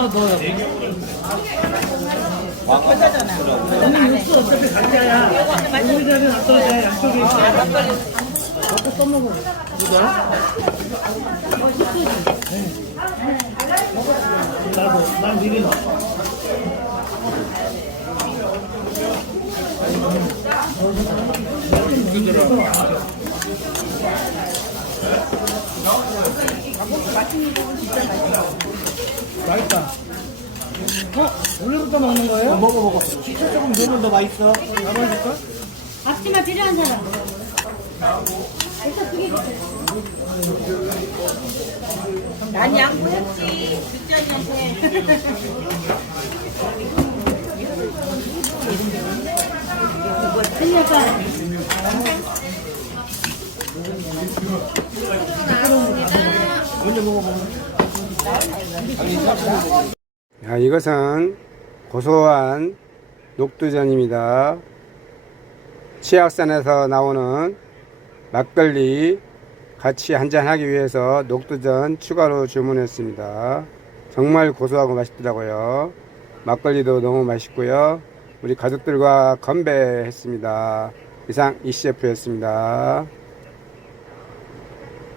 하나 넣어요. 언니 육수 어차피 가짜야. 우리 자리 놔둬야 양쪽에 있어. 먹고 써먹어. 응. 나도, 난 미리 넣어. 맛있다. 어? 오늘부터 먹는 거예요? 먹어 먹어. 식초 조금 넣으면 더 맛있어. 가만있을까? 앞치마 필요한 사람. 난 양보했지. 육전 양보해. 틀렸어. 야, 이것은 고소한 녹두전입니다. 치악산에서 나오는 막걸리 같이 한잔하기 위해서 녹두전 추가로 주문했습니다. 정말 고소하고 맛있더라고요. 막걸리도 너무 맛있고요. 우리 가족들과 건배했습니다. 이상 이CF였습니다.